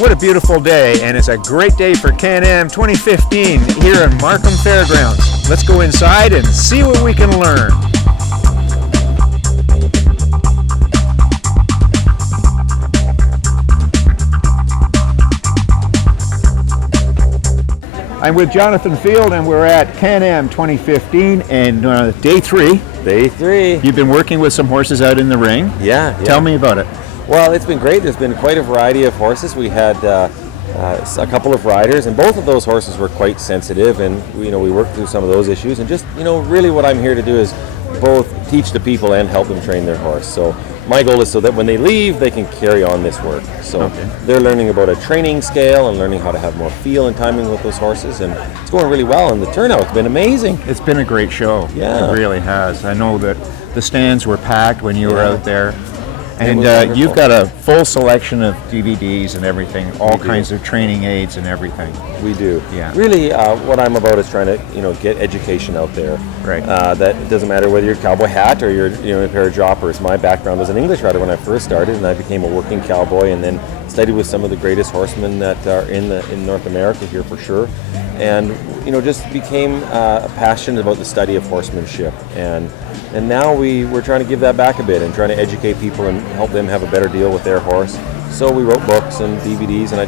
What a beautiful day, and it's a great day for Can-Am 2015 here in Markham Fairgrounds. Let's go inside and see what we can learn. I'm with Jonathan Field, and we're at Can-Am 2015, and day three. Day three. You've been working with some horses out in the ring. Yeah. Tell me about it. Well, it's been great. There's been quite a variety of horses. We had a couple of riders, and both of those horses were quite sensitive, and we worked through some of those issues. And just really what I'm here to do is both teach the people and help them train their horse. So my goal is so that when they leave, they can carry on this work. So they're learning about a training scale and learning how to have more feel and timing with those horses, and it's going really well. And the turnout's been amazing. It's been a great show. Yeah, it really has. I know that the stands were packed when you were out there. And you've got a full selection of DVDs and everything, all kinds of training aids and everything. We do. Yeah. Really, what I'm about is trying to, get education out there. Right. That it doesn't matter whether you're a cowboy hat or you're, a pair of droppers. My background was an English rider when I first started, and I became a working cowboy, and then studied with some of the greatest horsemen that are in North America here for sure, and just became passionate about the study of horsemanship, and now we're trying to give that back a bit and trying to educate people and help them have a better deal with their horse. So we wrote books and DVDs, and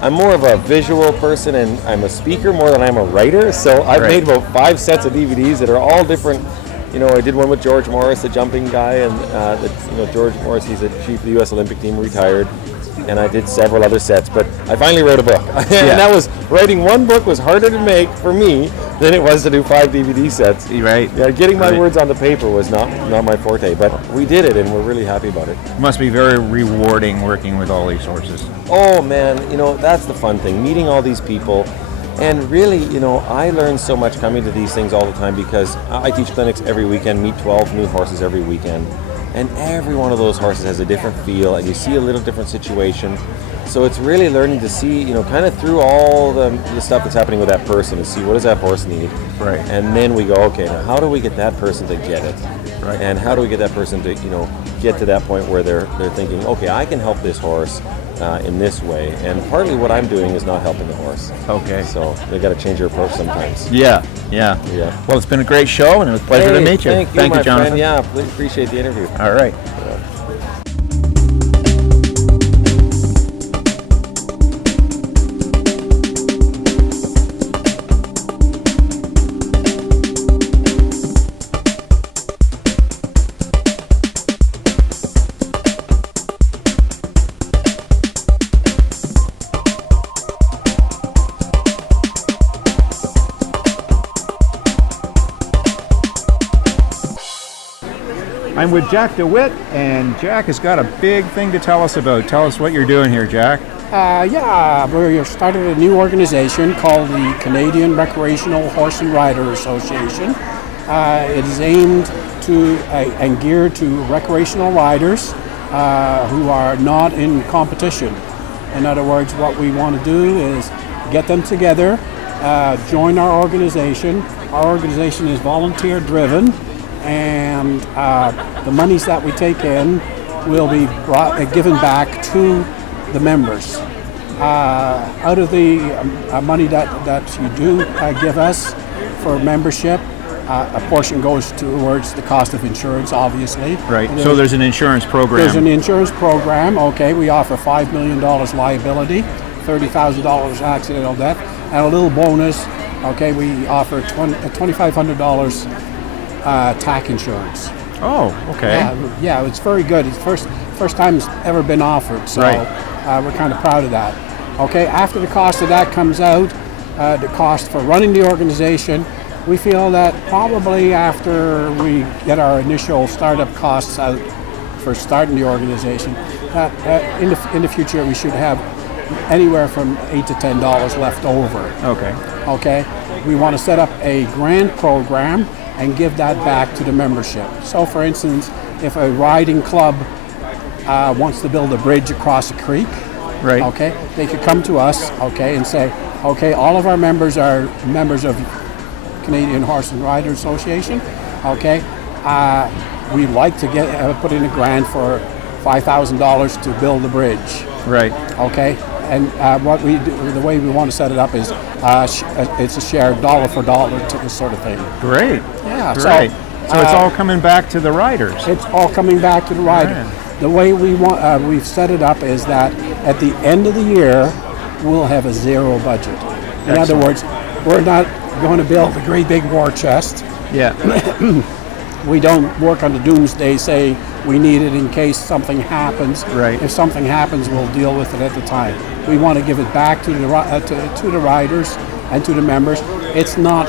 I'm more of a visual person, and I'm a speaker more than I'm a writer. So I've made about 5 sets of DVDs that are all different. I did one with George Morris, the jumping guy, and George Morris, he's the chief of the U.S. Olympic team, retired. And I did several other sets, but I finally wrote a book. And writing one book was harder to make for me than it was to do 5 DVD sets. Right. Yeah, getting my words on the paper was not my forte, but we did it, and we're really happy about it. It must be very rewarding working with all these horses. Oh man, that's the fun thing, meeting all these people. And really, I learn so much coming to these things all the time, because I teach clinics every weekend, meet 12 new horses every weekend. And every one of those horses has a different feel, and you see a little different situation. So it's really learning to see, kind of through all the stuff that's happening with that person, to see what does that horse need. Right. And then we go, okay, now how do we get that person to get it? Right. And how do we get that person to, get to that point where they're thinking, okay, I can help this horse in this way. And partly what I'm doing is not helping the horse. Okay. So they got to change their approach sometimes. Yeah. Well, it's been a great show, and it was a pleasure to meet you. Thank you, Jonathan. Friend. Yeah, appreciate the interview. All right. I'm with Jack DeWitt, and Jack has got a big thing to tell us about. Tell us what you're doing here, Jack. We started a new organization called the Canadian Recreational Horse and Rider Association. It is aimed to and geared to recreational riders who are not in competition. In other words, what we want to do is get them together, join our organization. Our organization is volunteer driven, and the monies that we take in will be given back to the members. Out of the money that you do give us for membership, a portion goes towards the cost of insurance, obviously. Right, so there's an insurance program. There's an insurance program, okay. We offer $5 million liability, $30,000 accidental death, and a little bonus, okay, we offer $2,500 TAC insurance. Oh, okay. Yeah, it's very good. It's first time it's ever been offered, so we're kind of proud of that. Okay, after the cost of that comes out, the cost for running the organization, we feel that probably after we get our initial startup costs out for starting the organization, that in the future we should have anywhere from $8 to $10 left over. Okay. We want to set up a grant program and give that back to the membership. So for instance, if a riding club wants to build a bridge across a creek, okay, they could come to us, okay, and say, okay, all of our members are members of Canadian Horse and Rider Association, okay, we'd like to put in a grant for $5,000 to build the bridge. Right. Okay, and what we do, the way we want to set it up is it's a shared dollar for dollar sort of thing. Great. Yeah. Great. So it's all coming back to the riders. It's all coming back to the rider. Right. The way we've set it up is that at the end of the year, we'll have a zero budget. In other words, we're not going to build a great big war chest. Yeah. We don't work on the doomsday, say we need it in case something happens. Right. If something happens, we'll deal with it at the time. We want to give it back to the riders and to the members. It's not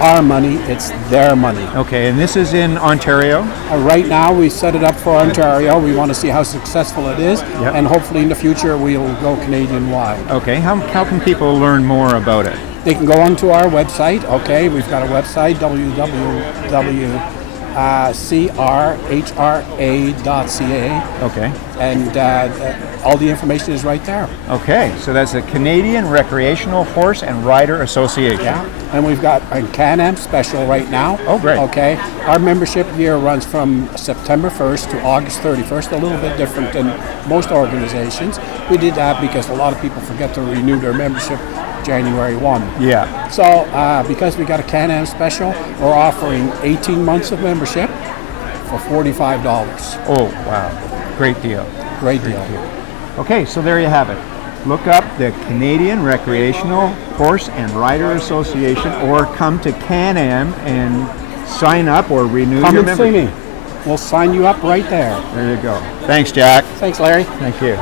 our money, it's their money. Okay, and this is in Ontario? Right now, we set it up for Ontario. We want to see how successful it is, Yep. and hopefully in the future we'll go Canadian-wide. Okay, how can people learn more about it? They can go onto our website. Okay, we've got a website, www.crhra.ca, Okay. and all the information is right there. Okay, so that's the Canadian Recreational Horse and Rider Association. Yeah, and we've got a Can-Am special right now. Oh, great. Okay, our membership year runs from September 1st to August 31st, a little bit different than most organizations. We did that because a lot of people forget to renew their membership January 1. Yeah. So because we got a Can-Am special, we're offering 18 months of membership for $45. Oh, wow. Great deal. Great deal. Okay, so there you have it. Look up the Canadian Recreational Horse and Rider Association, or come to Can-Am and sign up or renew Come your and see membership. me. We'll sign you up right there. There you go. Thanks, Jack. Thanks, Larry. Thank you.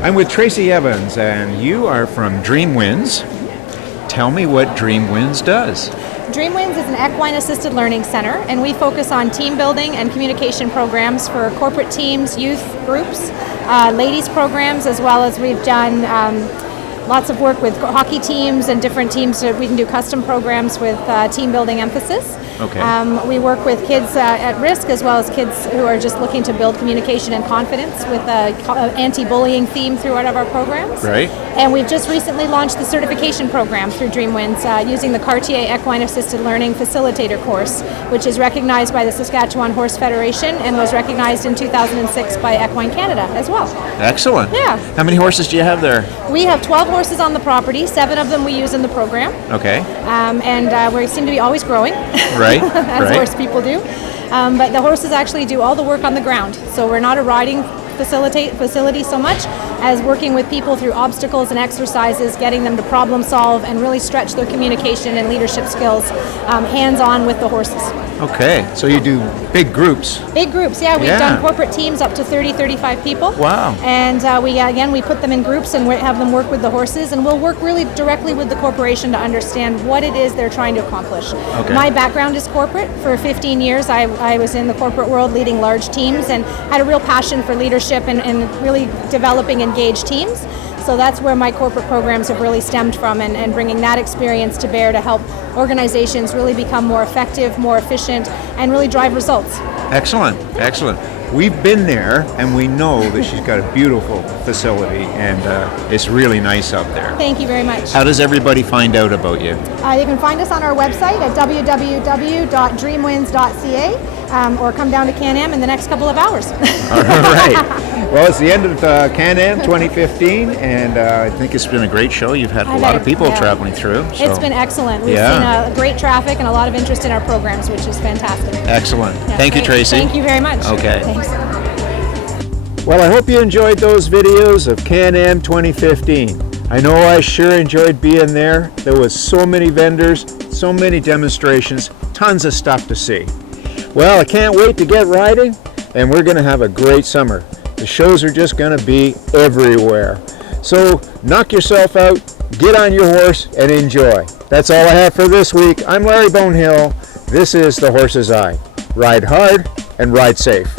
I'm with Tracy Evans, and you are from Dream Wins. Tell me what Dream Wins does. Dream Wins is an equine assisted learning center, and we focus on team building and communication programs for corporate teams, youth groups, ladies programs, as well as we've done lots of work with hockey teams and different teams. So we can do custom programs with team building emphasis. Okay. We work with kids at risk, as well as kids who are just looking to build communication and confidence with an anti-bullying theme throughout our programs. Right. And we've just recently launched the certification program through Dreamwinds using the Cartier Equine Assisted Learning Facilitator course, which is recognized by the Saskatchewan Horse Federation and was recognized in 2006 by Equine Canada as well. Excellent. Yeah. How many horses do you have there? We have 12 horses on the property, 7 of them we use in the program, Okay. and we seem to be always growing. Right. as Right. horse people do. But the horses actually do all the work on the ground. So we're not a riding facility so much as working with people through obstacles and exercises, getting them to problem solve and really stretch their communication and leadership skills hands-on with the horses. Okay. So you do big groups. Big groups, yeah. We've Yeah. done corporate teams up to 30, 35 people. Wow. And we put them in groups and we have them work with the horses, and we'll work really directly with the corporation to understand what it is they're trying to accomplish. Okay. My background is corporate. For 15 years, I was in the corporate world leading large teams and had a real passion for leadership and really developing engaged teams. So that's where my corporate programs have really stemmed from, and bringing that experience to bear to help organizations really become more effective, more efficient, and really drive results. Excellent. Excellent. We've been there, and we know that she's got a beautiful facility, and it's really nice up there. Thank you very much. How does everybody find out about you? You can find us on our website at www.dreamwins.ca or come down to Can-Am in the next couple of hours. All right. Well, it's the end of Can-Am 2015, and I think it's been a great show. You've had a lot of people traveling through. So. It's been excellent. We've Yeah. seen great traffic and a lot of interest in our programs, which is fantastic. Excellent. Yeah, Thank you, great. Tracy. Thank you very much. Okay. Thanks. Well, I hope you enjoyed those videos of Can-Am 2015. I know I sure enjoyed being there. There was so many vendors, so many demonstrations, tons of stuff to see. Well, I can't wait to get riding, and we're going to have a great summer. The shows are just going to be everywhere. So knock yourself out, get on your horse, and enjoy. That's all I have for this week. I'm Larry Bonehill. This is The Horse's Eye. Ride hard and ride safe.